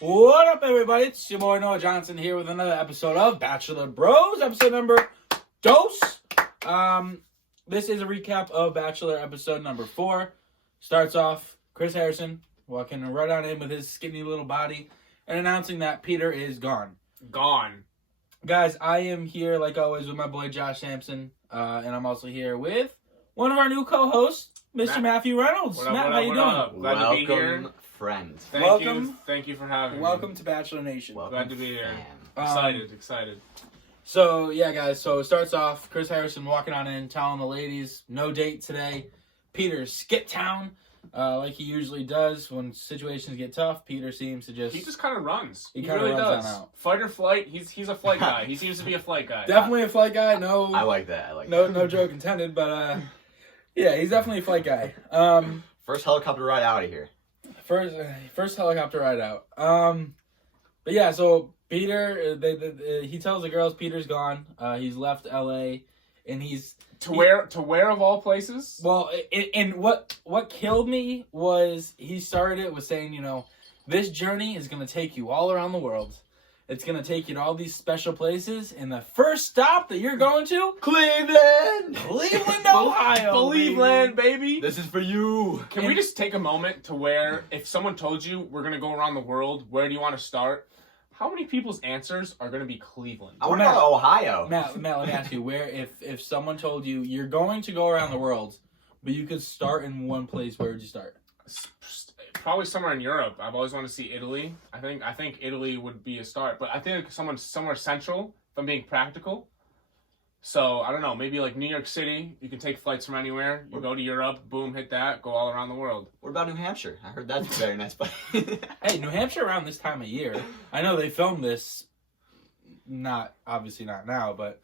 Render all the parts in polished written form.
What up, everybody? It's your boy Noah Johnson here with another episode of Bachelor Bros, episode number dos. This is a recap of Bachelor episode number 4. Starts off Chris Harrison walking right on in with his skinny little body and announcing that Peter is gone. Gone. Guys, I am here like always with my boy Josh Sampson, and I'm also here with one of our new co-hosts, Mr. Matthew Reynolds. What up, Matt, what how up, you what doing? up? Glad to be here. Welcome, friends. Thank you for having me. Welcome to Bachelor Nation. Glad to be here. Fam. Excited. So, yeah, guys, so it starts off, Chris Harrison walking on in, telling the ladies, no date today. Peter skip town, like he usually does when situations get tough. Peter seems to He just kind of runs. He really runs does. on out. Fight or flight. He's a flight guy. He seems to be a flight guy. Definitely a flight guy. No, I like that. no joke intended, but yeah, he's definitely a flight guy. First helicopter ride out of here. First helicopter ride out. But yeah, so Peter, he tells the girls Peter's gone. He's left LA, and Where of all places? Well, and what killed me was he started it with saying, this journey is going to take you all around the world. It's going to take you to all these special places, and the first stop that you're going to, Cleveland, Ohio. Cleveland, baby. This is for you. Can we just take a moment to where if someone told you we're gonna go around the world, where do you want to start? How many people's answers are gonna be Cleveland? I want to go to Ohio. Matt, let me ask you, where if someone told you you're going to go around the world, but you could start in one place, where would you start? Probably somewhere in Europe. I've always wanted to see Italy. I think Italy would be a start, but I think somewhere central. If I'm being practical. So I don't know. Maybe like New York City. You can take flights from anywhere. You go to Europe. Boom, hit that. Go all around the world. What about New Hampshire? I heard that's a very nice place. Hey, New Hampshire around this time of year. I know they filmed this, obviously not now, but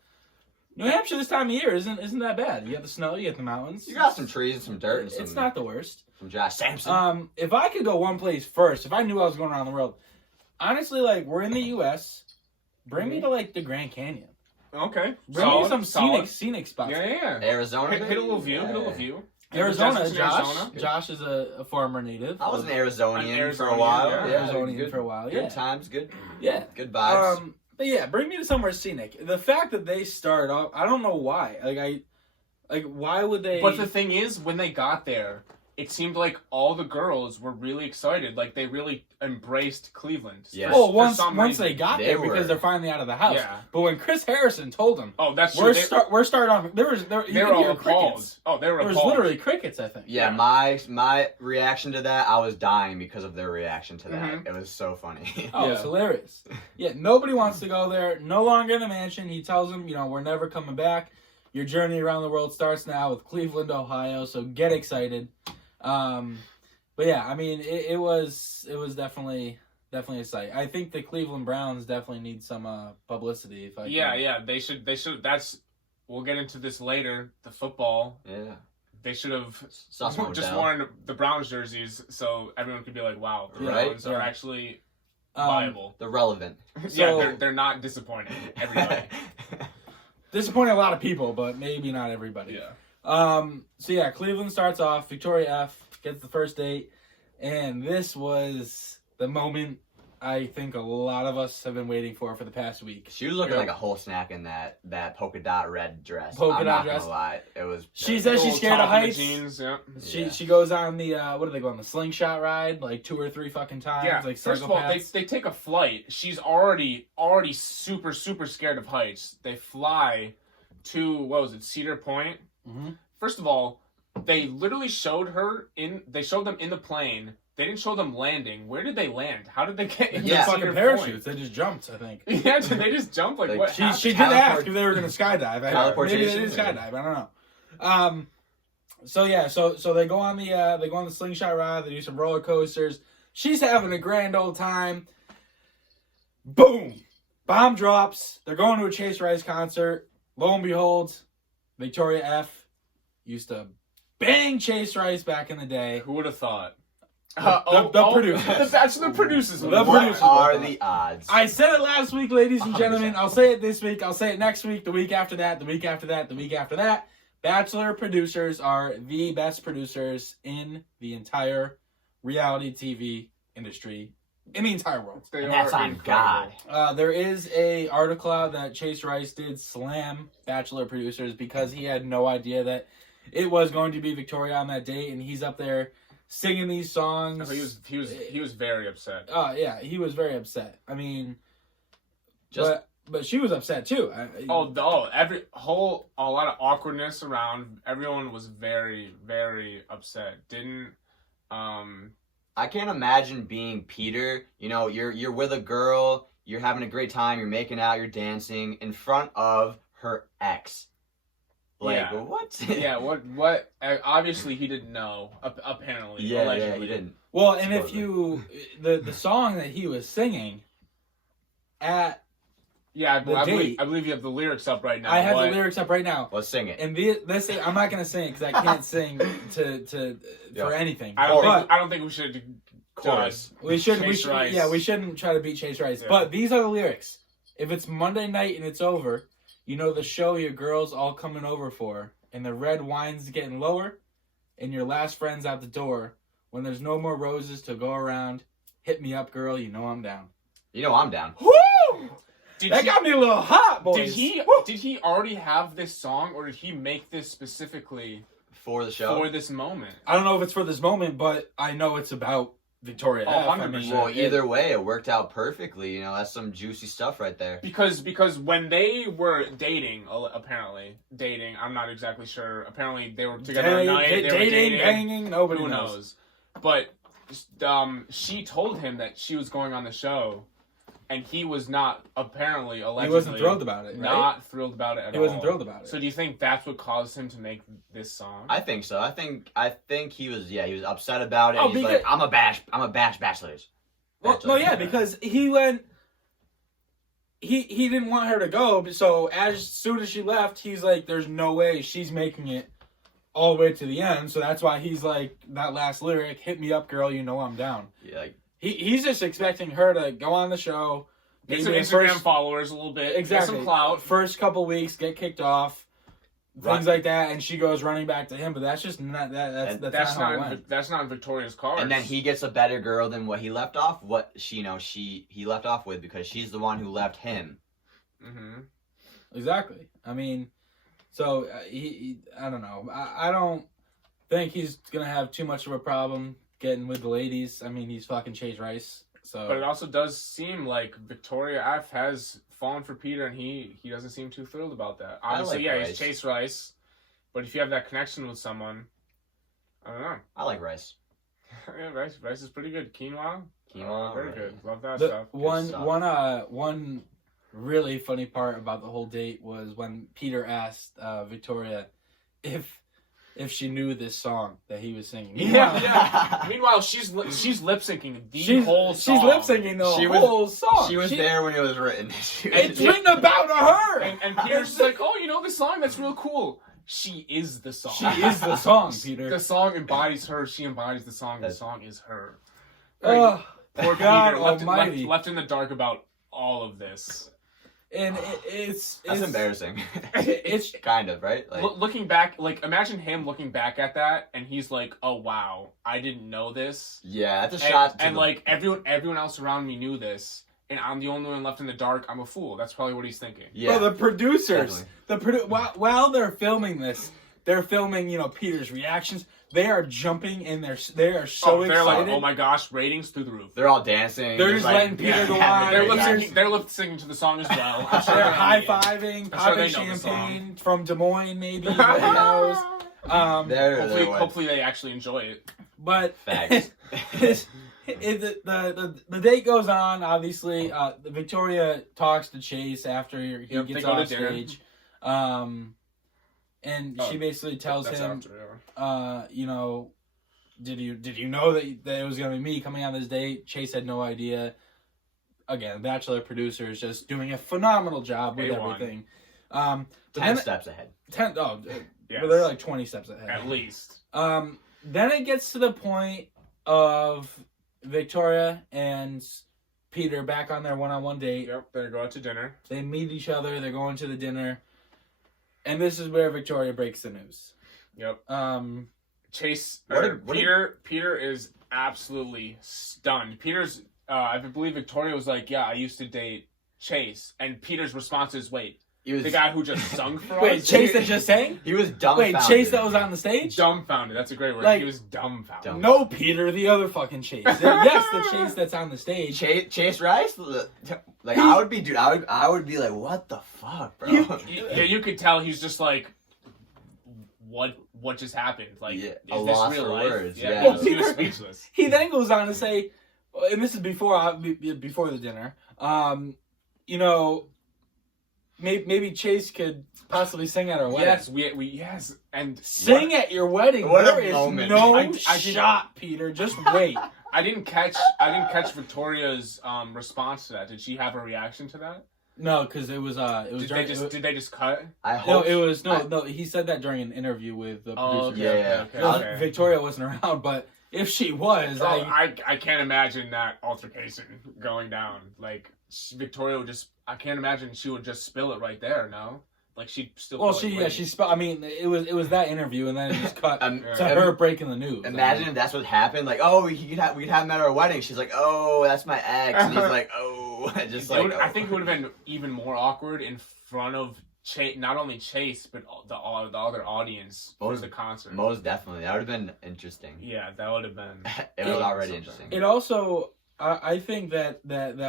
New Hampshire this time of year isn't that bad. You have the snow, you have the mountains. You got some trees and some dirt and It's not the worst. Some Josh Sampson. If I could go one place first, if I knew I was going around the world, honestly, like, we're in the U.S., bring me to, like, the Grand Canyon. Okay. Bring me some scenic spots. Yeah. Arizona. Hit a little view. Arizona, Arizona. Josh. Josh is a former native. I was an Arizonian for a Arizonian, while. yeah. Arizonian for a while, yeah. Good times, good But vibes. yeah, bring me to somewhere scenic. The fact that they start off, I don't know why. Why would they? But the thing is, when they got there, it seemed like all the girls were really excited. Like they really embraced Cleveland. Yeah. Well, once they got They there, were. because they're finally out of the house. Yeah. But when Chris Harrison told them, Oh, that's we're true. starting off. They were all appalled. crickets. Oh, they were There was appalled. literally crickets, I think. Yeah, my reaction to that, I was dying because of their reaction to that. Mhm. It was so funny. Oh, Yeah. it's hilarious. Yeah, nobody wants to go there. No longer in the mansion. He tells them, we're never coming back. Your journey around the world starts now with Cleveland, Ohio. So get excited. But yeah, I mean, it was definitely a sight. I think the Cleveland Browns definitely need some publicity. They should. We'll get into this later. The football. Yeah. They should have Sauce just Motel. worn the Browns jerseys so everyone could be like, wow, the Right? Browns are Yeah. actually viable. They're relevant. So- they're not disappointing everybody. Disappointing a lot of people, but maybe not everybody. Yeah. So yeah, Cleveland starts off. Victoria F gets the first date, and this was the moment I think a lot of us have been waiting for the past week. She was looking Yeah. like a whole snack in that polka dot red dress. Polka I'm dot not dress. gonna lie. It was. She says she's Little scared of top in the heights. Jeans, yeah. She goes on the what do they go on, the slingshot ride like 2 or 3 fucking times. Yeah, Like first of all, psychopaths. they take a flight. She's already super scared of heights. They fly to Cedar Point. Mhm. First of all, they literally showed them in the plane. They didn't show them landing. Where did they land? How did they get in Yeah, the fucking Cedar parachutes. Point? They just jumped, I think. Yeah, did they just jump? Like what? She happened? did ask if they were going to skydive. Maybe they did Teleportation? skydive. I don't know. So yeah, so they go on the slingshot ride. They do some roller coasters. She's having a grand old time. Boom, bomb drops. They're going to a Chase Rice concert. Lo and behold, Victoria F used to bang Chase Rice back in the day. Who would have thought? The producers. The Bachelor producers. The would have producers. thought. What are the odds? I said it last week, ladies and gentlemen. I'll say it this week. I'll say it next week, the week after that, the week after that, the week after that. Bachelor producers are the best producers in the entire reality TV industry in the entire world. They And that's are on incredible. God. There is a article out that Chase Rice did slam Bachelor producers because he had no idea that it was going to be Victoria on that date, and he's up there singing these songs. He was very upset. Yeah, he was very upset. I mean, Just but she was upset too. A lot of awkwardness around. Everyone was very, very upset. I can't imagine being Peter. You know, you're with a girl, you're having a great time, you're making out, you're dancing in front of her ex. Like, Yeah. what? Yeah, what? Obviously, he didn't know. Apparently, Yeah, allegedly. he didn't. Well, and if Supposedly. the song that he was singing at, Yeah, The I date. believe you have the lyrics up right now. I have but- the lyrics up right now. Let's sing it. And this, I'm not gonna sing it because I can't sing for Yeah. anything. I don't But think we should Chorus. we Chase Rice. yeah, we shouldn't try to beat Chase Rice. Yeah. But these are the lyrics. If it's Monday night and it's over, you know the show your girls all coming over for, and the red wine's getting lower, and your last friend's out the door. When there's no more roses to go around, hit me up, girl. You know I'm down. You know I'm down. Woo! Did That he, got me a little hot, boys. did he already have this song, or did he make this specifically For the show. for this moment? I don't know if it's for this moment, but I know it's about Victoria. Oh, F. I 100%. mean, Well, it- either way, it worked out perfectly. You know, that's some juicy stuff right there. Because when they were dating, apparently dating, I'm not exactly sure. Apparently they were together at night. They were dating, banging, nobody Who knows. knows? But she told him that she was going on the show, and he was not allegedly. He wasn't thrilled about it, right? Not thrilled about it at He all. wasn't thrilled about it. So do you think that's what caused him to make this song? I think so. I think he was upset about it. Oh, He's because- like, I'm a bash bachelors. Well, no, yeah, because he went. He didn't want her to go, so as soon as she left, he's like, "There's no way she's making it all the way to the end." So that's why he's like, that last lyric, "Hit me up, girl, you know I'm down." Yeah, like, He's just expecting her to go on the show, Get some the Instagram followers a little bit. exactly Get some clout. First couple weeks, get kicked off, Right. things like that, and she goes running back to him. But that's just not that. That's not how it went. That's not in Victoria's cards. and then he gets a better girl than what he left off. What he left off with, because she's the one who left him. Mm-hmm. Exactly. I mean, so I don't know. I don't think he's gonna have too much of a problem getting with the ladies. I mean, he's fucking Chase Rice. So, But it also does seem like Victoria F has fallen for Peter, and he doesn't seem too thrilled about that. Obviously, like yeah, Rice. he's Chase Rice, but if you have that connection with someone, I don't know. I like Rice. Yeah, Rice is pretty good. Quinoa, very right. good. Love that the stuff. one really funny part about the whole date was when Peter asked Victoria if she knew this song that he was singing. Yeah. Meanwhile, she's lip syncing the whole song. She's lip syncing the She was- whole song. She was there when it was written. It's written about her. And Peter's just like, oh, you know this song? That's real cool. She is the song. She is the song, Peter. The song embodies her. She embodies the song. The song is her. Oh, Poor God Peter, Almighty. left in the dark about all of this. And it's That's embarrassing. It's kind of, right? Like, Looking back, like, imagine him looking back at that, and he's like, oh, wow, I didn't know this. yeah, that's a And, shot. and like, everyone else around me knew this, and I'm the only one left in the dark. I'm a fool. That's probably what he's thinking. yeah. the producers, while they're filming this, they're filming, Peter's reactions. They are jumping and they are so They're excited. like, oh my gosh, ratings through the roof. They're all dancing. They're just like, letting Peter go on. They're Peter's- lip syncing to the song as well. I'm sure They're they're high on the fiving, I'm sure popping they know the champagne from Des Moines, maybe. Who knows? There, Hopefully, there hopefully they actually enjoy it. But Facts. the date goes on. Obviously, Victoria talks to Chase after he Yep, gets they go to off dinner. stage, and Oh, she basically tells That's him, after, did you know that it was gonna be me coming on this date? Chase had no idea. Again, Bachelor producer is just doing a phenomenal job with A1. everything. But 10 then steps ahead. 10. Yes. But they're like 20 steps ahead. At least. Then it gets to the point of Victoria and Peter back on their one-on-one date. Yep, they go out to dinner. They meet each other. They're going to the dinner. And this is where Victoria breaks the news. Yep. Um, Chase, What or did- Peter is absolutely stunned. Peter's I believe Victoria was like, "Yeah, I used to date Chase," and Peter's response is, "Wait, He was the guy who just sung for Wait, us?" Chase that just sang? He was dumbfounded. Wait, Chase that was on the stage? Dumbfounded. That's a great word. Like- He was dumbfounded. Dumb. No, Peter, the other fucking Chase. Yes, the Chase that's on the stage. Chase Rice, like I would be, dude. I would be like, what the fuck, bro? You could tell he's just like, what just happened? Like, Yeah, is a this loss real for life? words, Yeah, yeah. he was Peter- speechless. He then goes on to say, and this is before the dinner. You know, maybe Chase could possibly sing at our wedding. Yes, we yes, and Sing at your wedding. What a There is moment. no I did- shot, Peter. Just wait. I didn't catch Victoria's response to that. Did she have a reaction to that? No, because it was during, Did they just cut? I no, hope it was no. He said that during an interview with the Oh, producer. okay, Yeah, okay, Because okay. Victoria wasn't around, but if she was, Oh, I can't imagine that altercation going down. Like Victoria would just. I can't imagine she would just spill it right there. No, like she'd still. well, probably she wait. I mean, it was that interview, and then it just cut Um, to her breaking the news. Imagine if that's what happened. Like, oh, we could have him at our wedding. She's like, oh, that's my ex, and he's like, oh, just It like. would- I think it would have been even more awkward in front of not only Chase but the other audience for the concert. Most definitely, that would have been interesting. Yeah, that would have been. It was already something. interesting. It also, I think that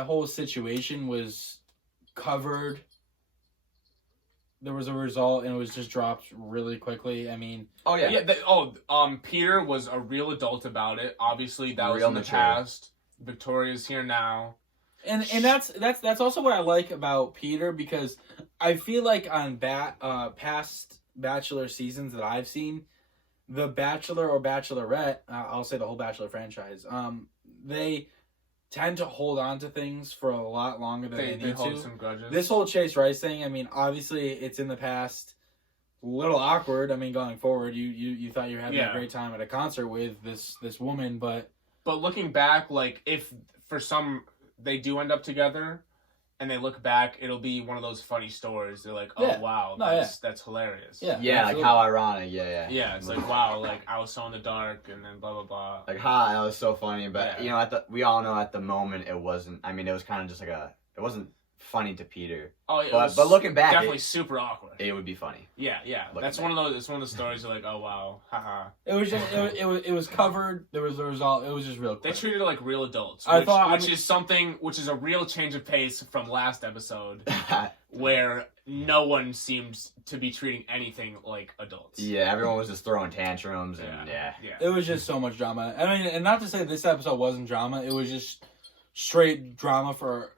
whole situation was covered. There was a result, and it was just dropped really quickly. I mean, Oh yeah. Peter was a real adult about it. Obviously, that was Real in the mature. past. Victoria's here now. and that's also what I like about Peter, because I feel like on past Bachelor seasons that I've seen, the Bachelor or Bachelorette, I'll say the whole Bachelor franchise, they tend to hold on to things for a lot longer than they They need hold to. some grudges. This whole Chase Rice thing, I mean, obviously it's in the past. A little awkward. I mean, going forward, you thought you were having a great time at a concert with this woman, but looking back, like if for some they do end up together, and they look back, it'll be one of those funny stories. They're like, "Oh Yeah. wow, No, that's hilarious." yeah, Yeah, like absolutely. how ironic. Yeah. Yeah, it's like wow, like I was so in the dark, and then blah blah blah. Like, that was so funny, but Yeah. you know, we all know at the moment it wasn't. I mean, it was kind of just like it wasn't funny to Peter, Oh, it was but looking back, definitely super awkward. it would be funny. Yeah. Looking That's back. one of those. It's one of the stories. You're like, oh wow, haha. It was just it was covered. There was a result. It was just real They quick. treated it like real adults, I which, thought- I which mean- is something, which is a real change of pace from last episode, where no one seems to be treating anything like adults. Yeah, everyone was just throwing tantrums and yeah. It was just so much drama. I mean, and not to say this episode wasn't drama. It was just straight drama for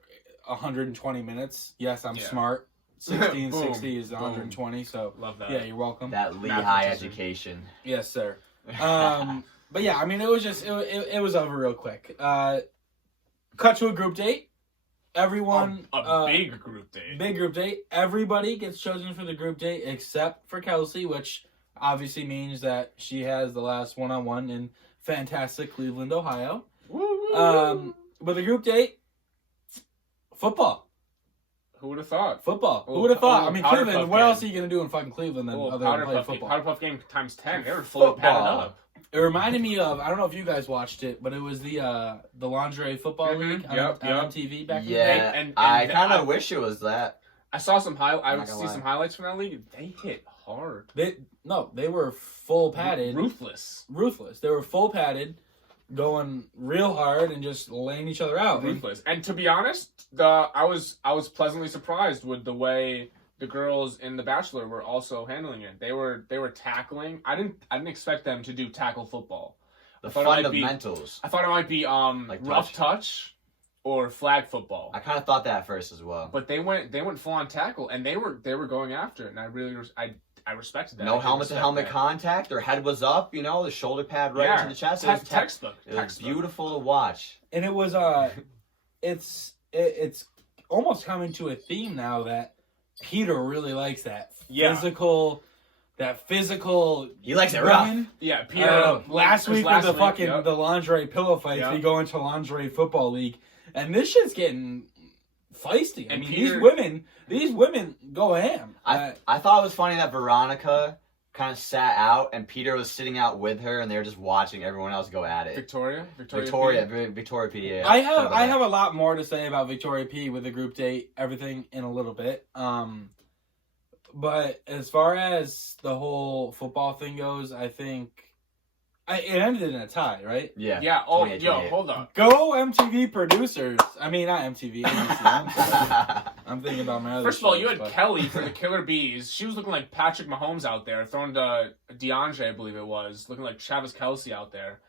120 minutes. Yes, I'm Yeah. smart. 60 and Boom. 60 is 120. So Love that. yeah, you're welcome. That Lehigh Mathematician. education. Yes, sir. But yeah, I mean, it was just it was over real quick. Cut to a group date. Everyone, a big group date. big group date. Everybody gets chosen for the group date except for Kelsey, which obviously means that she has the last one-on-one in fantastic Cleveland, Ohio. Woo-woo. But the group date, football. Who would have thought? Football. Oh, Who would have thought? oh, I mean, Powder Cleveland. Puff What game. else are you gonna do in fucking Cleveland than Oh, other Powder than play Puff game. football? Powder Puff game times 10. They were fully padded Football. up. It reminded me of, I don't know if you guys watched it, but it was the lingerie football Mhm. league on, Yep, on yep. MTV back in the Yeah, day. And I kind I- of wish it was that. I saw some I Not would gonna see lie. some highlights from that league. They hit hard. They were full padded, Ruthless. ruthless. They were full padded, going real hard and just laying each other out. And Ruthless. And to be honest, I was pleasantly surprised with the way the girls in The Bachelor were also handling it. They were tackling. I didn't expect them to do tackle football. The I thought it might be- fundamentals. I thought it might be Like rough touch or flag football. I kind of thought that at first as well. But they went full on tackle, and they were going after it, and I really I respected that. I No did helmet to respect helmet that. contact. Their head was up. You know, the shoulder pad right Yeah, into the chest. It was, textbook. it was Textbook. beautiful to watch. And it was it's almost coming to a theme now that Peter really likes that Yeah. physical He likes it rough. woman. Yeah, Peter. Last week with the fucking yep. the lingerie pillow fights, Yep. we go into lingerie football league, and this shit's getting feisty. I And mean, Peter- these women go ham. I thought it was funny that Veronica kind of sat out, and Peter was sitting out with her, and they were just watching everyone else go at it. Victoria P. Yeah. I have a lot more to say about Victoria P with the group date, everything in a little bit. But as far as the whole football thing goes, I think it ended in a tie, right? Yeah. Yeah. Oh, 28, yo, 28. hold up. Go MTV producers. I mean, not MTV. I'm thinking about my other First of all, shows, you had but- Kelly for the Killer Bees. She was looking like Patrick Mahomes out there, throwing to DeAndre, I believe it was, looking like Travis Kelce out there.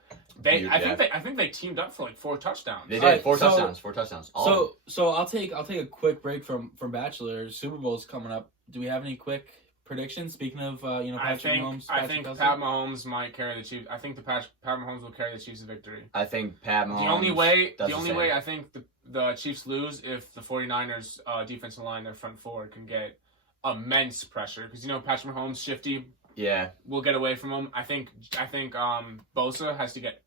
I think they teamed up for like 4 touchdowns. They did. Alright, 4 so- touchdowns. 4 touchdowns. All of them. So I'll take a quick break from Bachelor. Super Bowl's coming up. Do we have any quick predictions? Speaking of Patrick Mahomes, I Patrick think Kelce? Pat Mahomes might carry the Chiefs. I think Pat Mahomes will carry the Chiefs to victory. I think Pat Mahomes. The only way same. I think the Chiefs lose if the 49ers defensive line, their front four, can get immense pressure because Patrick Mahomes shifty. Yeah. Will get away from him. I think Bosa has to get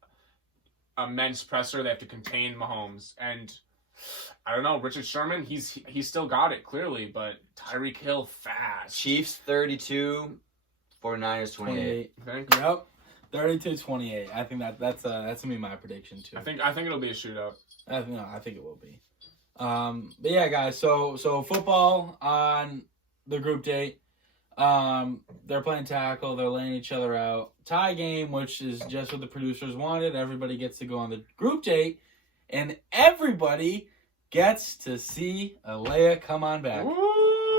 immense pressure. They have to contain Mahomes, and I don't know, Richard Sherman. He's still got it clearly, but Tyreek Hill fast. Chiefs 32, 49ers 28. I think. Yep. 32-28. I think that's gonna be my prediction too. I think it'll be a shootout. I think it will be. But yeah, guys. So football on the group date. They're playing tackle. They're laying each other out. Tie game, which is just what the producers wanted. Everybody gets to go on the group date, and everybody gets to see Alea come on back.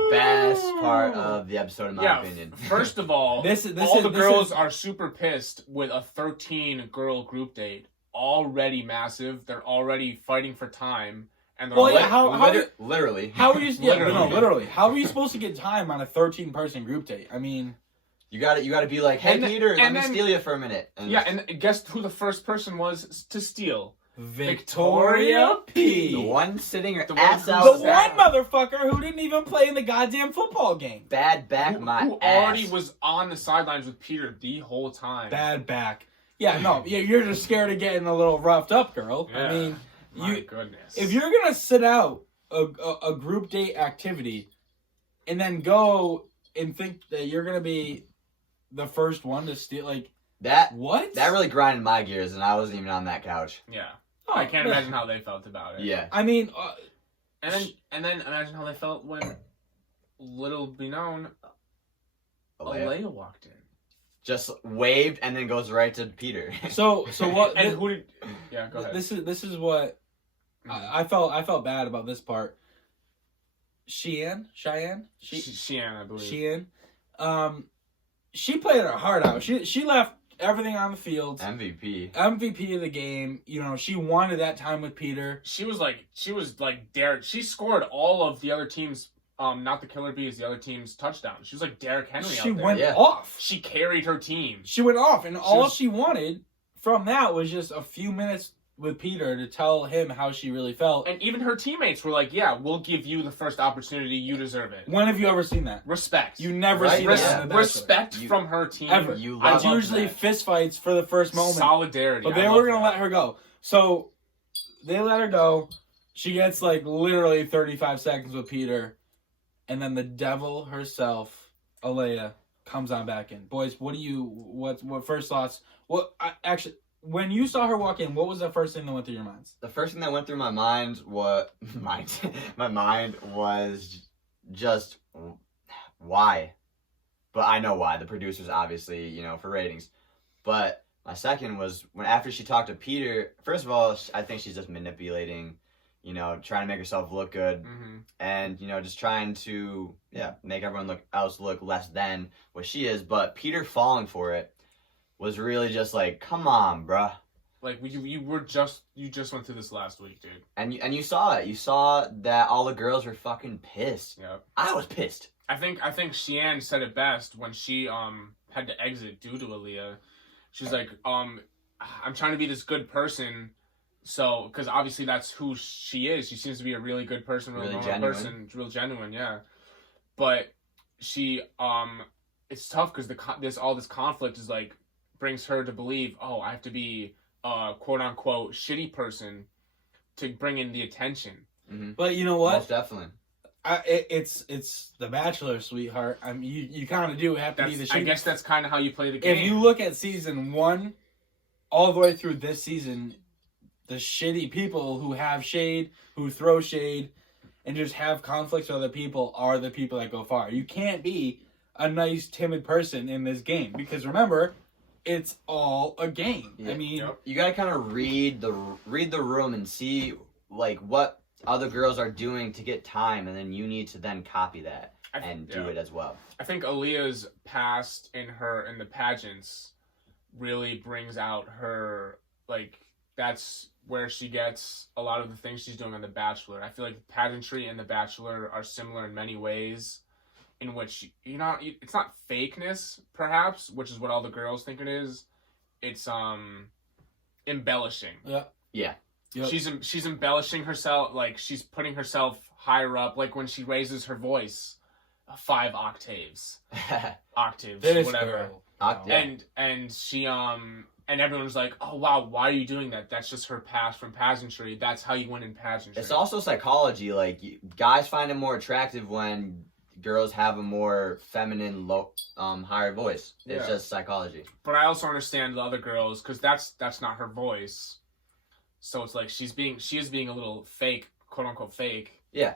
Best part of the episode, in my opinion. First of all, all the girls are super pissed with a 13-girl group date. Already massive. They're already fighting for time. And they're literally. How are you? Literally. How are you supposed to get time on a 13-person group date? I mean, you got to be like, hey, Peter, let me steal you for a minute. And guess who the first person was to steal? Victoria P. The one sitting her The ass one- out. The one motherfucker who didn't even play in the goddamn football game. Bad back Who ass. already was on the sidelines with Peter the whole time. Bad back. Yeah, no, you're just scared of getting a little roughed up, girl. Yeah. I mean, My goodness. if you're gonna sit out a group date activity and then go and think that you're gonna be the first one to steal, like what? That really grinded my gears, and I wasn't even on that couch. Yeah. Oh, I can't imagine how they felt about it. Yeah. I mean, And then imagine how they felt when little be known Alea walked in. Just waved and then goes right to Peter. so what? And who did? Yeah, go ahead. This is what I felt bad about this part. Cheyenne, I believe. Cheyenne, she played her heart out. She left everything on the field. MVP of the game. She wanted that time with Peter. She was like Derek. She scored all of the other teams. Not the Killer Bees, the other team's touchdowns. She was like Derrick Henry out there. She went off. She carried her team. She went off, and all she wanted from that was just a few minutes with Peter to tell him how she really felt. And even her teammates were like, yeah, we'll give you the first opportunity. You deserve it. When have you ever seen that? Respect. You never see that. Respect from her team. Ever. It's usually fistfights for the first moment. Solidarity. But they were going to let her go. So they let her go. She gets like literally 35 seconds with Peter. And then the devil herself, Alea, comes on back in. Boys, what first thoughts? When you saw her walk in, what was the first thing that went through your minds? The first thing that went through my mind was just why. But I know why. The producers obviously, for ratings. But my second was after she talked to Peter, first of all, I think she's just manipulating, trying to make herself look good. Mm-hmm. And, just trying to, make everyone else look less than what she is. But Peter falling for it was really just like, come on, bruh. Like you just went through this last week, dude. And you saw it. You saw that all the girls were fucking pissed. Yep. I was pissed. I think Cheyenne said it best when she had to exit due to Alea. She's like, I'm trying to be this good person, so because obviously that's who she is. She seems to be a really good person, really genuine person, real genuine, yeah. But she it's tough because all this conflict is like brings her to believe, I have to be a quote unquote shitty person to bring in the attention. Mm-hmm. But you know what? Most definitely. It's the Bachelor, sweetheart. I mean, you kind of do have to be the. I guess that's kind of how you play the game. If you look at season 1, all the way through this season, the shitty people who have shade, who throw shade, and just have conflicts with other people are the people that go far. You can't be a nice, timid person in this game because remember, it's all a game. Yeah. I mean, you gotta kind of read the room and see like what other girls are doing to get time, and then you need to then copy that and do it as well. I think Aaliyah's past in the pageants really brings out her, like, that's where she gets a lot of the things she's doing on The Bachelor. I feel like pageantry and The Bachelor are similar in many ways, in which it's not fakeness perhaps, which is what all the girls think it is. It's embellishing. Yeah. Yep. She's embellishing herself, like she's putting herself higher up, like when she raises her voice 5 octaves, this whatever. girl. And she and everyone's like, oh wow, why are you doing that? That's just her past from pageantry. That's how you win in pageantry. It's also psychology. Like guys find it more attractive when girls have a more feminine, low, higher voice. It's just psychology. But I also understand the other girls because that's not her voice. So it's like she is being a little fake, quote unquote fake. Yeah.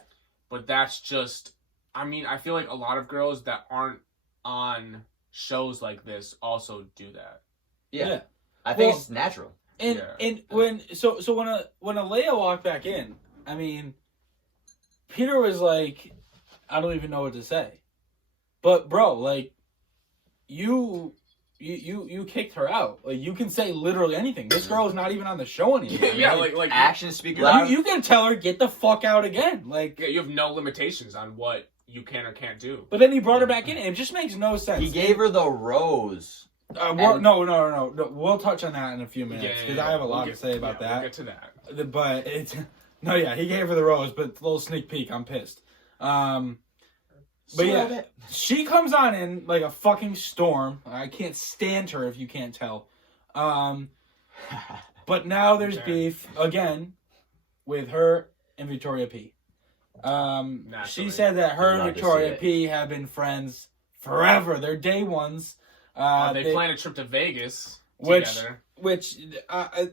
But that's just, I mean, I feel like a lot of girls that aren't on shows like this also do that. Yeah. I think it's natural. And when Alea walked back in, I mean, Peter was like, I don't even know what to say. But bro, like, you kicked her out. Like, you can say literally anything. This girl is not even on the show anymore. Yeah, like actions speak loud. You can tell her, get the fuck out again. Like, you have no limitations on what you can or can't do. But then he brought her back in, and it just makes no sense. He gave her the rose. No. We'll touch on that in a few minutes because I have a lot to say about that. We'll get to that. But it's he gave her the rose, but a little sneak peek. I'm pissed. But yeah, she comes on in like a fucking storm. I can't stand her if you can't tell. But now there's beef again with her and Victoria P. She said that her and Victoria P have been friends forever. They're day ones. They planned a trip to Vegas together. Which I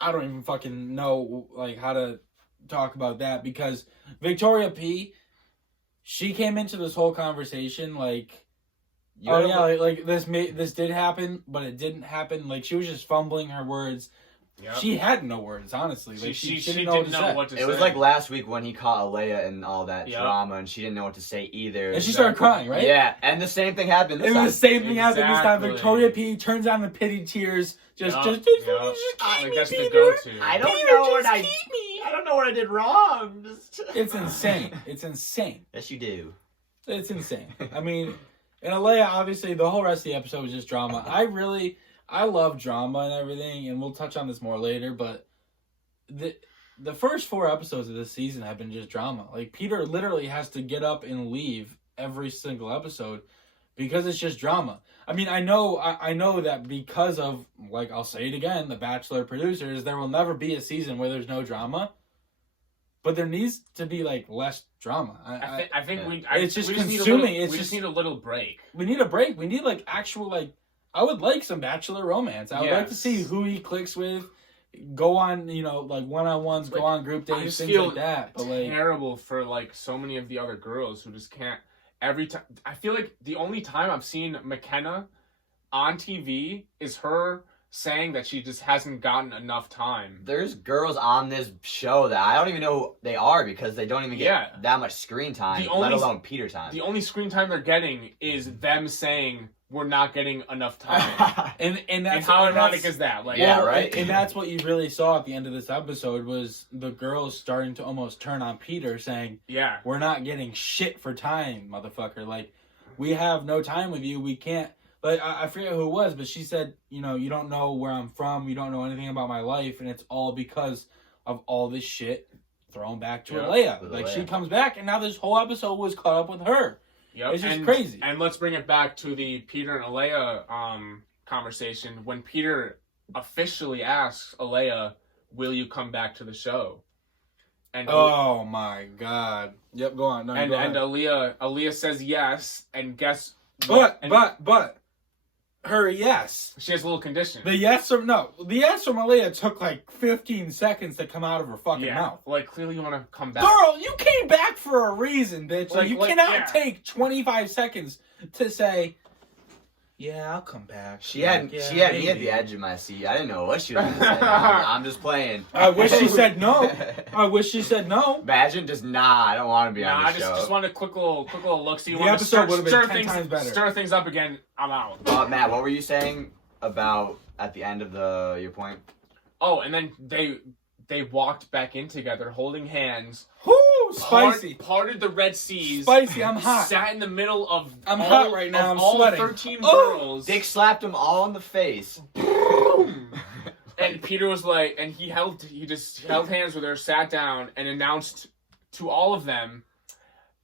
don't even fucking know like how to talk about that because Victoria P, she came into this whole conversation like, like this did happen, but it didn't happen. Like she was just fumbling her words. Yep. She had no words, honestly. Like she didn't know what to say. It was like last week when he caught Alea and all that drama, and she didn't know what to say either. And she started crying, right? Yeah, and the same thing happened this time. The same thing happened this time. Victoria P turns on the pity tears. Just keep me, that's Peter. the go-to. I don't know what I did wrong. It's insane. It's insane. Yes, you do. It's insane. I mean, and Alea, obviously, the whole rest of the episode was just drama. I love drama and everything, and we'll touch on this more later, but the first 4 episodes of this season have been just drama. Like, Peter literally has to get up and leave every single episode because it's just drama. I mean, I know that because of, like, I'll say it again, the Bachelor producers, there will never be a season where there's no drama. But there needs to be, like, less drama. I think it's just consuming. We just need a little break. We need a break. We need, like, actual, like, I would like some Bachelor romance. I would like to see who he clicks with, go on, like one-on-ones, go on group dates, things like that. But terrible for like so many of the other girls who just can't. Every time, I feel like the only time I've seen McKenna on TV is her saying that she just hasn't gotten enough time. There's girls on this show that I don't even know who they are because they don't even get that much screen time, let alone Peter time. The only screen time they're getting is them saying, we're not getting enough time. and how ironic is that? Like, right? And that's what you really saw at the end of this episode was the girls starting to almost turn on Peter saying, we're not getting shit for time, motherfucker. Like, we have no time with you. We can't. Like, I forget who it was, but she said, you don't know where I'm from. You don't know anything about my life. And it's all because of all this shit thrown back to Alea. Like, she comes back, and now this whole episode was caught up with her. Yep. It's just crazy. And let's bring it back to the Peter and Alea conversation. When Peter officially asks Alea, will you come back to the show? And Oh my god. Yep, go on. No, and go ahead. Aaliyah says yes, and guess But and her yes. she has a little condition. The yes from Aaliyah took like 15 seconds to come out of her fucking mouth. Like clearly you want to come back. Girl, you came back for a reason, bitch. Like, you cannot take 25 seconds to say, yeah, I'll come back. She had me at the edge of my seat. I didn't know what she was going to say. I'm just playing. I wish she said no. Imagine just I don't want to be on the show. I just want a quick little look. So you The want to episode would have been 10 times better. Stir things up again. I'm out. Matt, what were you saying about at the end of your point? Oh, and then they walked back in together, holding hands. Whoo, spicy. Parted the Red Seas. Spicy, I'm hot. Sat in the middle of hot right now. I'm all sweating. 13 girls. Dick slapped them all in the face. And Peter was like, and he just held hands with her, sat down, and announced to all of them,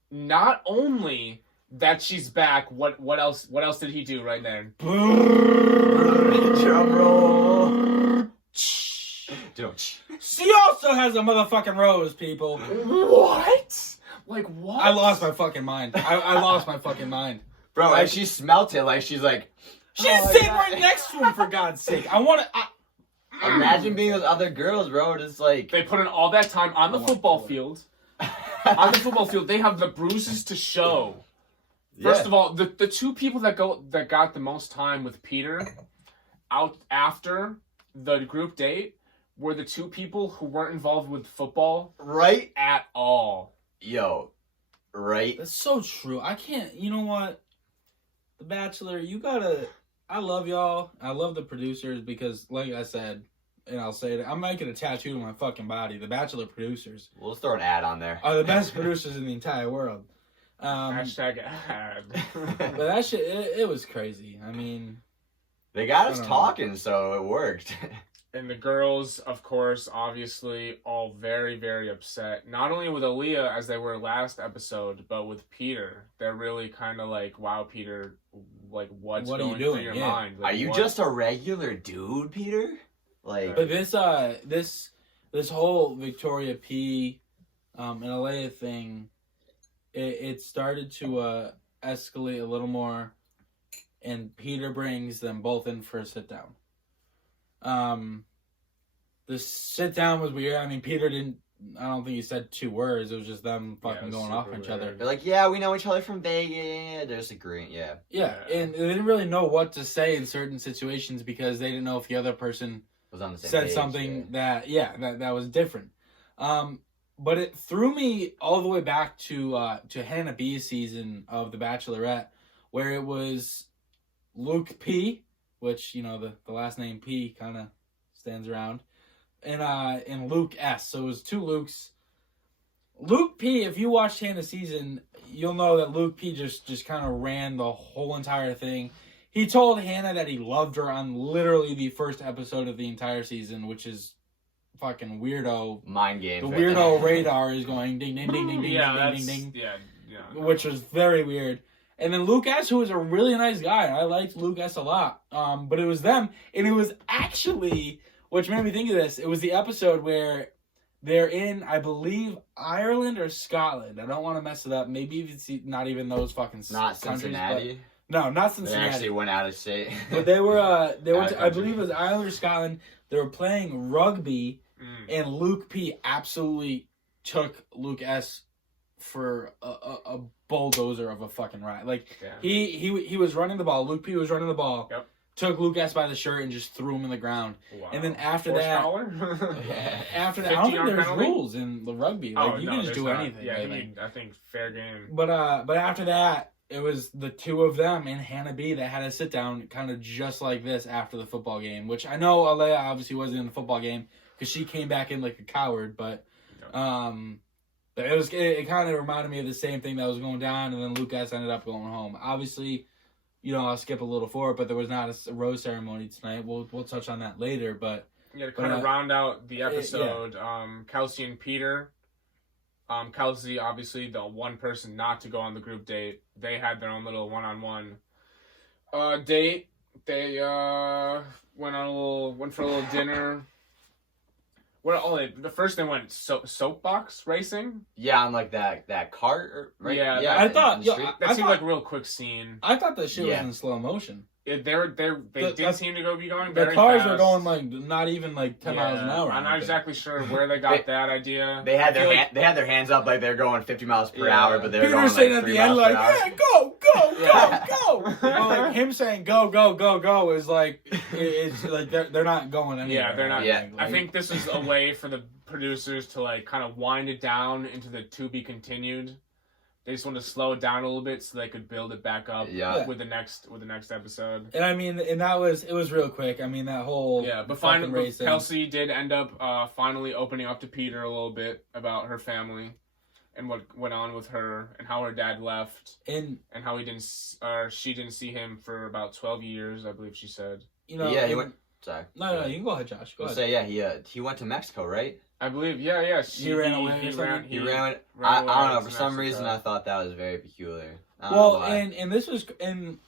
not only that she's back. What else did he do right there? Drum roll. She also has a motherfucking rose, people. What? Like what? I lost my fucking mind. I lost my fucking mind. Bro, like she smelt it, like she's like... She's sitting right next to him, for God's sake. I want to... Imagine being with other girls, bro. Just like... They put in all that time on the football field. On the football field, they have the bruises to show. First of all, the two people that got the most time with Peter out after the group date were the two people who weren't involved with football right at all. Yo, right? That's so true. I can't... You know what? The Bachelor, you gotta... I love y'all. I love the producers because, like I said, and I'll say it, I'm making a tattoo on my fucking body. The Bachelor producers. We'll throw an ad on there. Are the best producers in the entire world. Hashtag ad. But that shit, it was crazy. I mean... They got us talking, so it worked. And the girls, of course, obviously, all very, very upset. Not only with Aaliyah, as they were last episode, but with Peter. They're really kind of like, wow, Peter, like, what's going through your mind? Like, are you just a regular dude, Peter? Like, but this whole Victoria P. And Aaliyah thing, it started to escalate a little more, and Peter brings them both in for a sit down. The sit down was weird. I mean, Peter I don't think he said 2 words. It was just them fucking going off each other. They're like, yeah, we know each other from Vegas. They're just agreeing, yeah. Yeah, and they didn't really know what to say in certain situations because they didn't know if the other person was on the same said page, something that was different. But it threw me all the way back to Hannah B's season of The Bachelorette, where it was Luke P, which, you know, the last name P kind of stands around, and Luke S. So it was 2 Lukes. Luke P, if you watched Hannah's season, you'll know that Luke P just kind of ran the whole entire thing. He told Hannah that he loved her on literally the first episode of the entire season, which is fucking weirdo. Mind game. The weirdo radar is going ding, ding, ding, ding, ding, ding, ding, ding. Yeah. Which was very weird. And then Luke S., who was a really nice guy. I liked Luke S. a lot. But it was them. And it was actually, which made me think of this, it was the episode where they're in, I believe, Ireland or Scotland. I don't want to mess it up. Maybe it's not even those fucking not Cincinnati? No, not Cincinnati. They actually went out of state. But they were I believe it was Ireland or Scotland. They were playing rugby, and Luke P. absolutely took Luke S. for a bulldozer of a fucking ride. Like, he was running the ball. Luke P. was running the ball. Yep. Took Luke S. by the shirt and just threw him in the ground. Wow. And then after that, I don't think there's rules in the rugby. Like, you can just do anything. Yeah, I think fair game. But after that, it was the 2 of them and Hannah B. that had a sit down kind of just like this after the football game, which I know Alea obviously wasn't in the football game because she came back in like a coward, but it kind of reminded me of the same thing that was going down, and then Lucas ended up going home. Obviously, you know, I'll skip a little forward, but there was not a rose ceremony tonight. We'll touch on that later, but to kind of round out the episode, Kelsey and Peter. Kelsey, obviously, the one person not to go on the group date. They had their own little one-on-one date. They went for a little dinner. The first they went soapbox racing. Yeah, on like that cart, right? Yeah, I thought- in the yo, street. That I seemed thought- like a real quick scene. I thought that shit Yeah. was in slow motion. They The- did seem to be going The very cars fast. are going like not even like 10 miles an hour. I'm I not think. exactly sure where they got that idea. They had I feel they had their hands up like they're going 50 miles per Yeah. hour, but they're Peter going saying like at 3 the end, miles per like, hour. yeah, go, Yeah. go. You know, like him saying go, go, go, go is like, it's like they're not going anywhere. Yeah, they're not. Yeah. I think this is a way for the producers to like kind of wind it down into the to be continued. They just want to slow it down a little bit so they could build it back up Yeah. with the next episode. And I mean, and it was real quick. I mean, that whole Yeah, but fucking finally, racing. Kelsey did end up finally opening up to Peter a little bit about her family and what went on with her and how her dad left and how she didn't see him for about 12 years, I believe she said. you know, Yeah, he and- went. Sorry. No, you can go ahead, Josh. Go I'll ahead. say he went to Mexico, right? I believe, yeah. He ran away or something? He ran. ran I away don't know. to For some Mexico. reason, I thought that was very peculiar. I don't know Well, why. and this was, and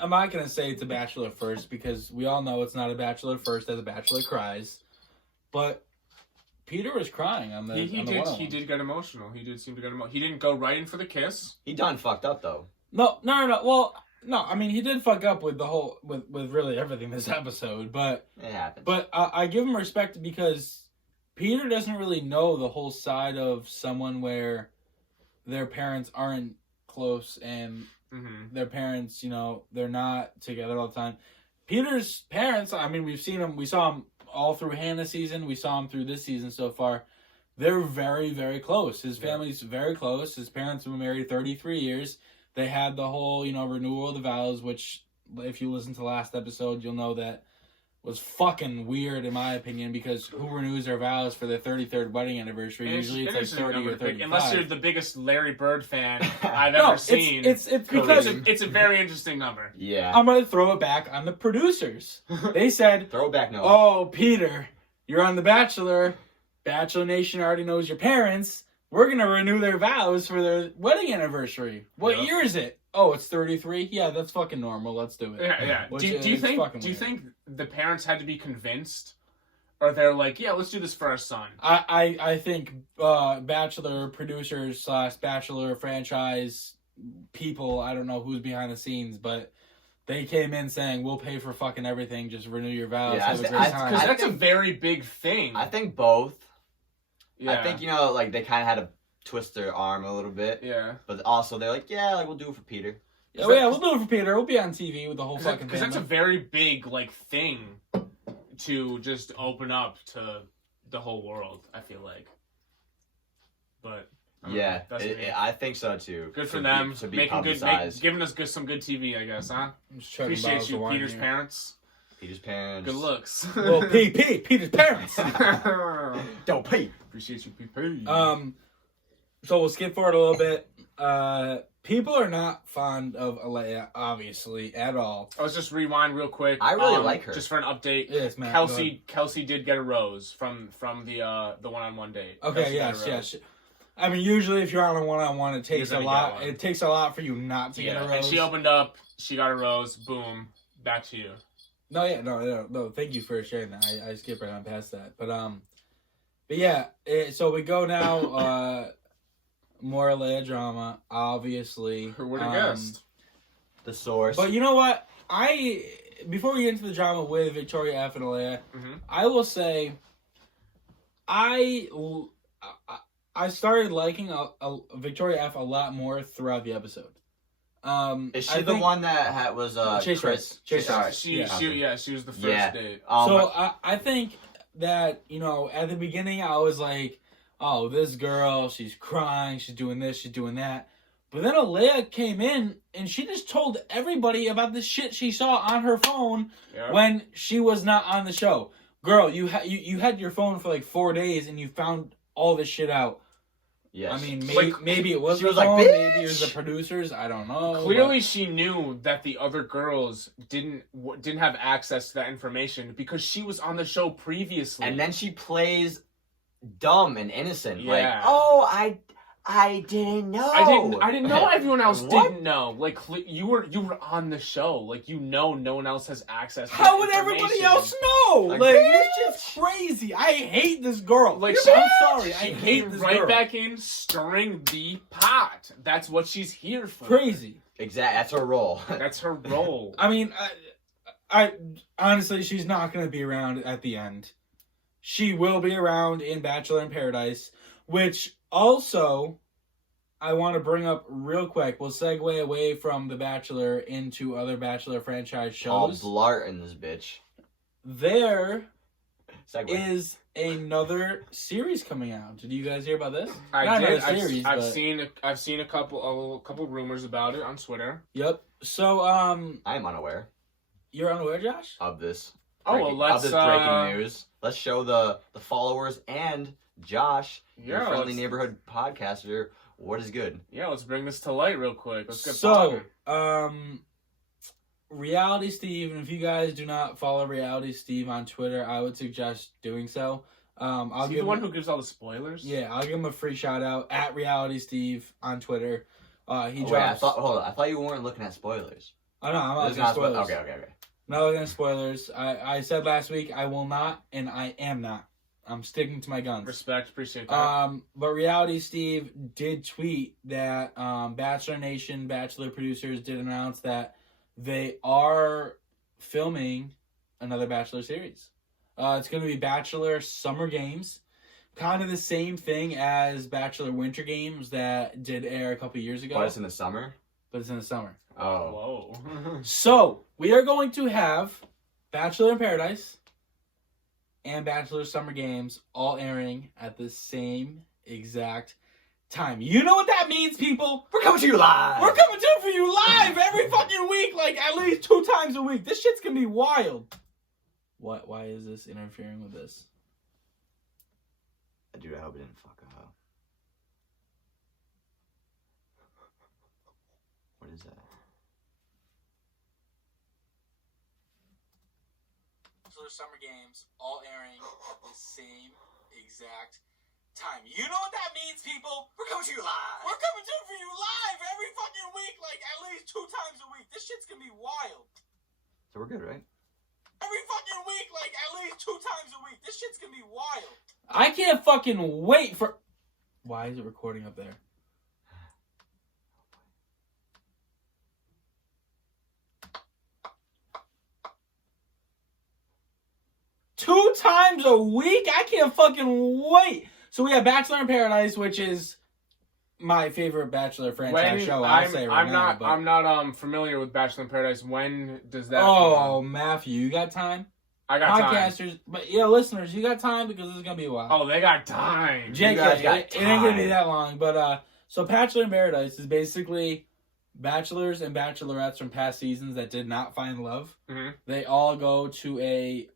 I'm not gonna say it's a bachelor first because we all know it's not a bachelor first as a bachelor cries, but Peter was crying on the. He on the did. one-on-one. He did get emotional. He did seem to get emotional. He didn't go right in for the kiss. He done fucked up though. No. Well, no. I mean, he did fuck up with the whole with really everything this episode, but It happens. but I give him respect because Peter doesn't really know the whole side of someone where their parents aren't close and Mm-hmm. their parents, you know, they're not together all the time. Peter's parents, I mean, we saw them all through Hannah's season, we saw them through this season so far. They're very, very close. His family's very close. His parents have been married 33 years. They had the whole, you know, renewal of the vows, which, if you listen to last episode, you'll know that was fucking weird, in my opinion, because who renews their vows for their 33rd wedding anniversary? Usually it's like 30 or 35. Unless you're the biggest Larry Bird fan I've No, ever seen. it's because it's a very interesting number. Yeah. I'm going to throw it back on the producers. They said, Throwback note. oh, Peter, you're on The Bachelor. Bachelor Nation already knows your parents. We're going to renew their vows for their wedding anniversary. What year is it? Oh, it's 33? Yeah, that's fucking normal. Let's do it. Yeah. Which Do you is fucking think weird. the parents had to be convinced, or they're like, yeah, let's do this for our son? I think Bachelor producers / Bachelor franchise people, I don't know who's behind the scenes, but they came in saying, we'll pay for fucking everything. Just renew your vows. Yeah, Have a great time. Because I that's a think- very big thing. I think both. Yeah. I think, you know, like they kind of had to twist their arm a little bit. Yeah. But also they're like, yeah, like we'll do it for Peter. Yeah, we'll do it for Peter. We'll be on TV with the whole fucking Because family. that's a very big like thing to just open up to the whole world, I feel like. But I don't Yeah, know, that's me. I think so too. Good for To them, to be making publicized. giving us some good TV, I guess, huh? I'm just chugging Appreciate bottles of you, wine Peter's here. parents. Peter's parents. Good looks. Well, Peter's parents. Don't pay. Appreciate you, PP. So we'll skip forward a little bit. People are not fond of Alea, obviously, at all. Let's just rewind real quick. I really like her. Just for an update. Yes, man. go ahead. Kelsey did get a rose from the one-on-one date. Okay, Kelsey got a rose. yes. I mean, usually if you're on a one-on-one, it takes a gonna lot. get one. It takes a lot for you not to get a Yeah, rose. and she opened up. She got a rose. Boom. Back to you. No. Thank you for sharing that. I skipped right on past that, but yeah. So we go now. More Alea drama, obviously. Who would have guessed? The source. But you know what? Before we get into the drama with Victoria F and Alea, Mhm. I will say, I started liking Victoria F a lot more throughout the episode. Is she I the think- one that was Chase Chris? Rice. Chase Rice. She was the first Yeah. date. So I think that, you know, at the beginning I was like, oh, this girl, she's crying, she's doing this, she's doing that. But then Alea came in and she just told everybody about the shit she saw on her phone Yeah. when she was not on the show. Girl, you had your phone for like 4 days and you found all this shit out. yes. I mean, Like, maybe it was she the was like, phone, maybe it was the "Bitch!" producers. I don't know. Clearly, she knew that the other girls didn't have access to that information because she was on the show previously. And then she plays dumb and innocent. Like, Yeah. oh, I didn't know. I didn't know everyone else What? didn't know. Like you were on the show. Like no one else has access to How that would everybody information. else know? Like, Like, bitch. it's just crazy. I hate this girl. Like, I'm sorry. I She hate came this right girl. back in, stirring the pot. That's what she's here for. Crazy. Exactly. That's her role. That's her role. I mean, I honestly, she's not going to be around at the end. She will be around in Bachelor in Paradise, which also I want to bring up real quick. We'll segue away from The Bachelor into other Bachelor franchise Paul shows. Blart in this bitch. There Segue. is another series coming out. Did you guys hear about this? I Not did. another series, I've but- seen a couple rumors about it on Twitter. Yep. So, I am unaware you're unaware, Josh? of this. Oh, well, let's, of this breaking news. Let's show the followers and Josh, your Yeah, friendly let's- neighborhood podcaster, what is good. Yeah, let's bring this to light real quick. Let's get So, talking. Reality Steve, and if you guys do not follow Reality Steve on Twitter, I would suggest doing so. I'll Is he give the one who gives all the spoilers? Yeah, I'll give him a free shout out at Reality Steve on Twitter. He Wait, drops. I thought you weren't looking at spoilers. Oh no, I'm not This looking is at spoilers. Okay. I'm not looking at spoilers. I said last week I will not, and I am not. I'm sticking to my guns. Respect, appreciate that. But Reality Steve did tweet that Bachelor Nation, Bachelor producers did announce that they are filming another Bachelor series. It's going to be Bachelor Summer Games. Kind of the same thing as Bachelor Winter Games that did air a couple years ago. But it's in the summer? But it's in the summer. Oh. Whoa. So, we are going to have Bachelor in Paradise and Bachelor Summer Games all airing at the same exact time. You know what that means, people? We're coming to you live! We're coming to for you live every fucking week, like at least 2 times a week. This shit's gonna be wild. What? Why is this interfering with this? Dude, I hope it didn't fuck up. What is that? Bachelor Summer Games all airing at the same exact time. You know what that means, people? We're coming to you live! We're coming to for you live every fucking week, like at least 2 times a week. This shit's gonna be wild. So we're good, right? Every fucking week, like at least 2 times a week. This shit's gonna be wild. I can't fucking wait for. Why is it recording up there? Two times a week? I can't fucking wait. So we have Bachelor in Paradise, which is my favorite Bachelor franchise show. I'm not familiar with Bachelor in Paradise. When does that? Oh, Matthew, you got time? I got time. Podcasters, but yeah, listeners, you got time because this is gonna be a while. Oh, they got time. JK, you guys got it ain't gonna be time. that long. But so Bachelor in Paradise is basically bachelors and bachelorettes from past seasons that did not find love. Mhm. They all go to a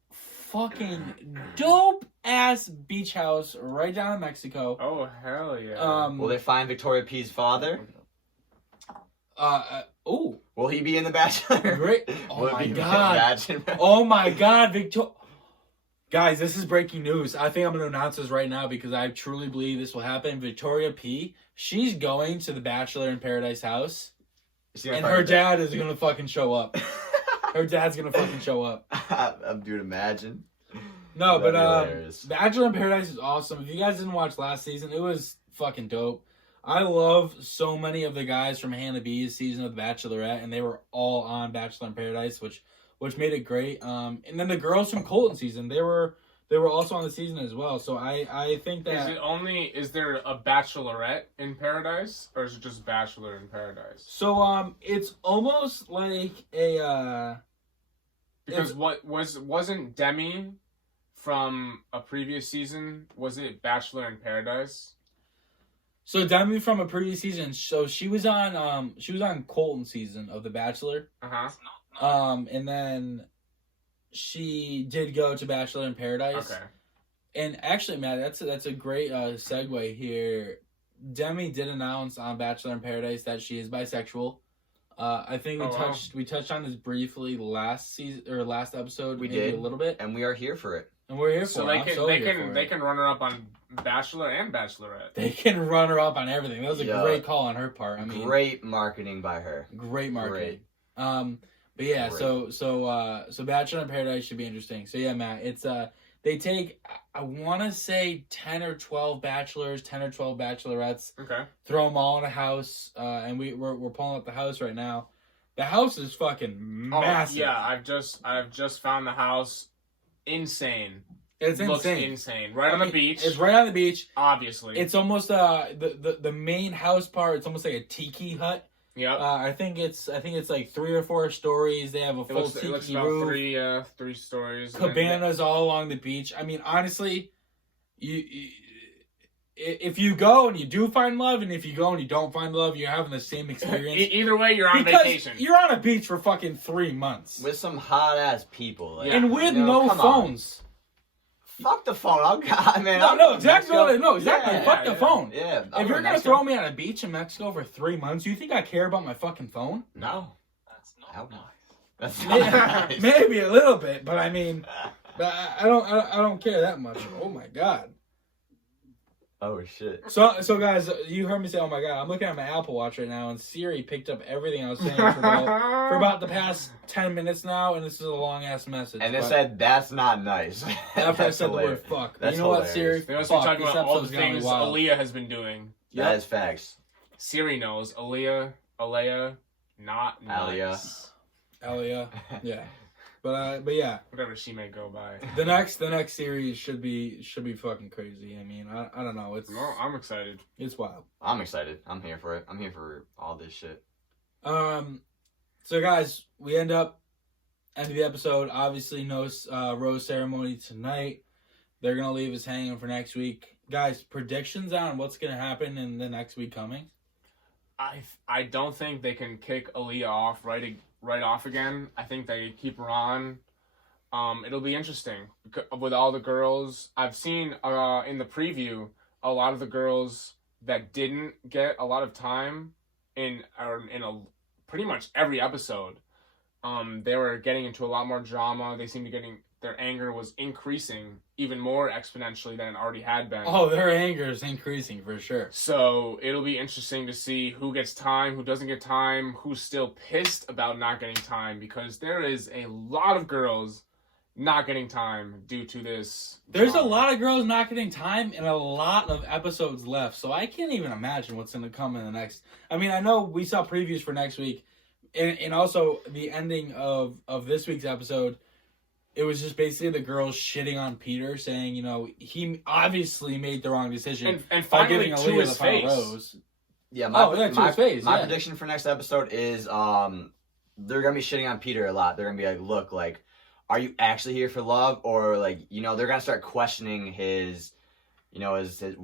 fucking dope ass beach house right down in Mexico. Oh hell yeah. Will they find Victoria P's father? Oh, Will he be in The Bachelor? great! Oh Will it my be god! Bachelor? Oh my god, Guys, this is breaking news. I think I'm going to announce this right now because I truly believe this will happen. Victoria P, she's going to the Bachelor in Paradise house, and her dad is going to fucking show up. Her dad's going to fucking show up. Dude, imagine. No, That'd be but hilarious. Bachelor in Paradise is awesome. If you guys didn't watch last season, it was fucking dope. I love so many of the guys from Hannah B's season of The Bachelorette, and they were all on Bachelor in Paradise, which made it great. And then the girls from Colton season, they were also on the season as well. So I think that Is there a Bachelorette in Paradise, or is it just Bachelor in Paradise? so it's almost like a Because wasn't Demi from a previous season? Was it Bachelor in Paradise? so Demi from a previous season. So she was on Colton season of The Bachelor. And then she did go to Bachelor in Paradise. Okay. And actually, Matt, that's a great segue here. Demi did announce on Bachelor in Paradise that she is bisexual. I think we touched on this briefly last season or last episode. We maybe did. a little bit. And we are here for it. And we're here for So it. they can run her up on Bachelor and Bachelorette. They can run her up on everything. That was a Yeah. great call on her part. I mean, great marketing by her. Great marketing. Great. But yeah, Great. so Bachelor in Paradise should be interesting. So yeah, Matt, it's they take, I want to say 10 or 12 bachelors, 10 or 12 bachelorettes, Okay. throw them all in a house, and we're pulling up the house right now. The house is fucking massive. Oh, yeah, I've just found the house. Insane. It's Looks insane. insane. Right on the beach. It's right on the beach. Obviously. It's almost the main house part. It's almost like a tiki hut. Yep. I think it's like 3 or 4 stories. They have a full tiki it looks about roof. three stories. Cabanas all along the beach. I mean, honestly, if you go and you do find love, and if you go and you don't find love, you're having the same experience. Either way, you're on because vacation. You're on a beach for fucking 3 months. With some hot ass people. Like, And with you know, no come on. phones. Fuck the phone. I'll No, exactly. Yeah, Fuck the phone. Yeah. If you're gonna throw me on a beach in Mexico for 3 months, you think I care about my fucking phone? No. That's not nice. That's not nice. Maybe a little bit, but I mean, I don't care that much. Oh my god. Oh shit. So guys, you heard me say, "Oh my god!" I'm looking at my Apple Watch right now, and Siri picked up everything I was saying for about the past 10 minutes now, and this is a long ass message. And it but said, "That's not nice." after I said the word "fuck," but That's you know what, hilarious. Siri? They must Fuck, be talking this about all the episode's gonna be things wild. Aaliyah has been doing. That is facts. Siri knows. Aliyah, not nice. Aliyah, yeah. But yeah, Whatever she may go by. the next series should be fucking crazy. I mean, I don't know. No, I'm excited. It's wild. I'm excited. I'm here for it. I'm here for all this shit. So guys, we end up end of the episode. Obviously, no rose ceremony tonight. They're gonna leave us hanging for next week. Guys, predictions on what's gonna happen in the next week coming? I don't think they can kick Aaliyah off right off again. I think they keep her on. It'll be interesting with all the girls. I've seen in the preview a lot of the girls that didn't get a lot of time in pretty much every episode. They were getting into a lot more drama. They seemed to their anger was increasing even more exponentially than it already had been. Oh, their anger is increasing for sure. So it'll be interesting to see who gets time, who doesn't get time, who's still pissed about not getting time, because there is a lot of girls not getting time due to this. There's drama. a lot of girls not getting time and a lot of episodes left, so I can't even imagine what's going to come in the next. I mean, I know we saw previews for next week, and also the ending of this week's episode. It was just basically the girls shitting on Peter, saying, you know, he obviously made the wrong decision and by finally giving to Aaliyah his the final face. rose. Yeah, to his face. My yeah. prediction for next episode is they're gonna be shitting on Peter a lot. They're gonna be like, look, like, are you actually here for love, or like, you know, they're gonna start questioning his, you know, his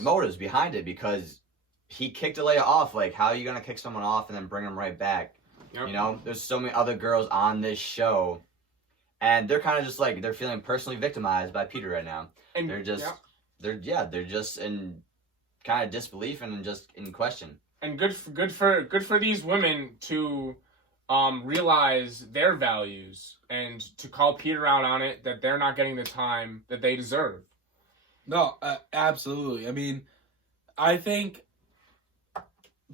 motives behind it, because he kicked Aaliyah off. Like, how are you gonna kick someone off and then bring them right back? Yep. You know, there's so many other girls on this show, and they're kind of just like, they're feeling personally victimized by Peter right now. And They're just, they're just in kind of disbelief and just in question. And good for these women to realize their values and to call Peter out on it, that they're not getting the time that they deserve. No, absolutely. I mean, I think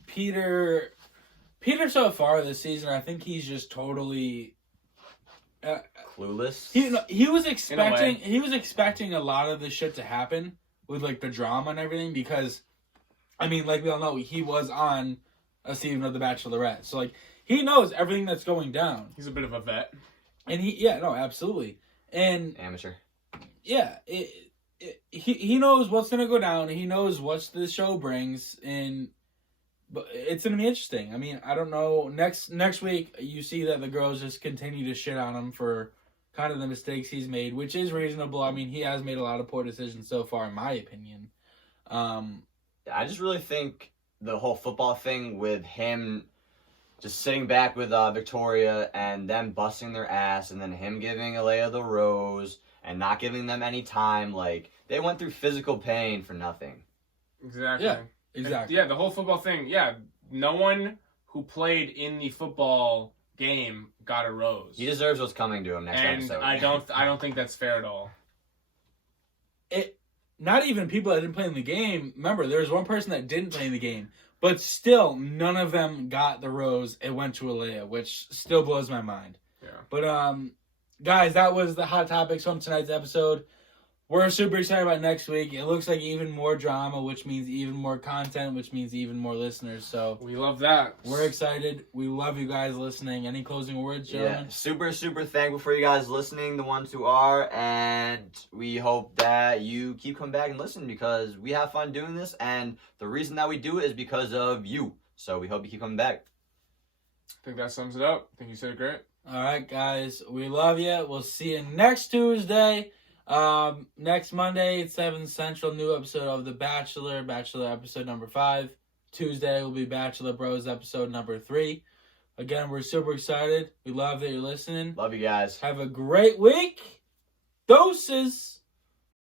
Peter so far this season, I think he's just totally Clueless. He was expecting a lot of this shit to happen with like the drama and everything, because I mean, like we all know, he was on a season of The Bachelorette, so like he knows everything that's going down. He's a bit of a vet, and absolutely, and amateur. Yeah, he knows what's gonna go down. He knows what the show brings, but it's gonna be interesting. I mean, I don't know. Next week, you see that the girls just continue to shit on him for kind of the mistakes he's made, which is reasonable. I mean, he has made a lot of poor decisions so far, in my opinion. I just really think the whole football thing with him just sitting back with Victoria and them busting their ass, and then him giving Aaliyah the rose and not giving them any time, like, they went through physical pain for nothing. Exactly. Yeah. Exactly. And, the whole football thing. Yeah, no one who played in the football game got a rose. He deserves what's coming to him next episode. And I don't think that's fair at all. not even people that didn't play in the game. Remember, there was one person that didn't play in the game, but still, none of them got the rose and went to Alea, which still blows my mind. Yeah. But guys, that was the hot topics from tonight's episode. We're super excited about next week. It looks like even more drama, which means even more content, which means even more listeners. So We love that. we're excited. We love you guys listening. Any closing words, gentlemen? Yeah, super, super thankful for you guys listening, the ones who are, and we hope that you keep coming back and listening because we have fun doing this, and the reason that we do it is because of you. So we hope you keep coming back. I think that sums it up. I think you said it great. All right, guys. We love you. We'll see you next Tuesday. Next Monday at 7 Central, new episode of The Bachelor. Bachelor episode number 5. Tuesday will be Bachelor Bros episode number 3. Again, we're super excited. We love that you're listening. Love you guys. Have a great week. Doses.